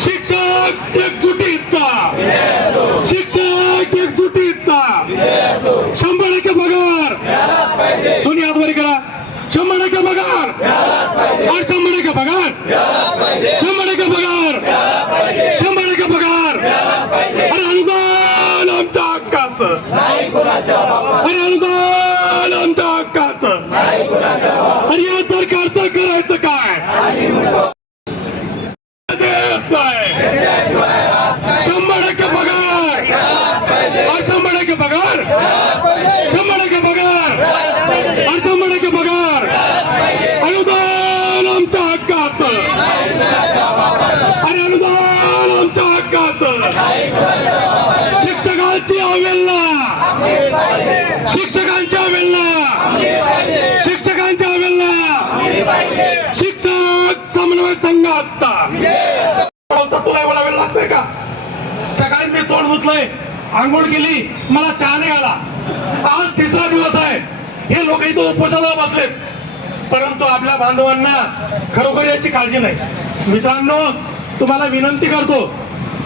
शिक्षक एकजुटीचा. शिक्षक एकजुटीचा. शंभर टक्के पगार. दोन्ही हात करा. शंभर टक्के पगार. और शंभर टक्के पगार. शंभर टक्के पगार. शंभर टक्के पगार. अरे अनुदान आमच्या हक्काचं. अरे अनुदान आमच्या अरे सरकारचं करायचं काय देत नाही. शंभर टक्के पगार शंभर टक्के पगार शंभर टक्के पगार शंभर टक्के पगार अनुदान आमच्या हक्काचं. आणि अनुदान आमच्या हक्काचं. शिक्षकांची अवेलना शिक्षकांची अवेलना शिक्षकांची अवेलना शिक्षक समन्वय संघाचा. बोलता धुतलंय आंघोळ केली मला चहा नाही आला. आज तिसरा दिवस आहे. हे लोक इथं उपोषणाला बसलेत. परंतु आपल्या बांधवांना खरोखर याची काळजी नाही. मित्रांनो तुम्हाला विनंती करतो.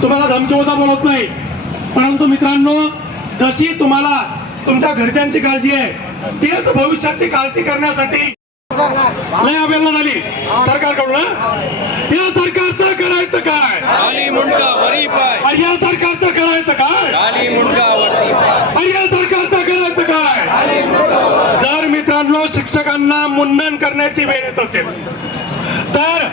तुम्हाला धमकीवजा बोलत नाही. परंतु मित्रांनो जशी तुम्हाला तुमच्या घरच्यांची काळजी आहे तेच भविष्याची काळजी करण्यासाठी लय अवेलना झाली सरकारकडून? या सरकारचं करायचं काय? या सरकारचं आणि या सरकारचं करायचं काय? जर मित्रांनो शिक्षकांना मुंडन करण्याची वेळ येत असेल तर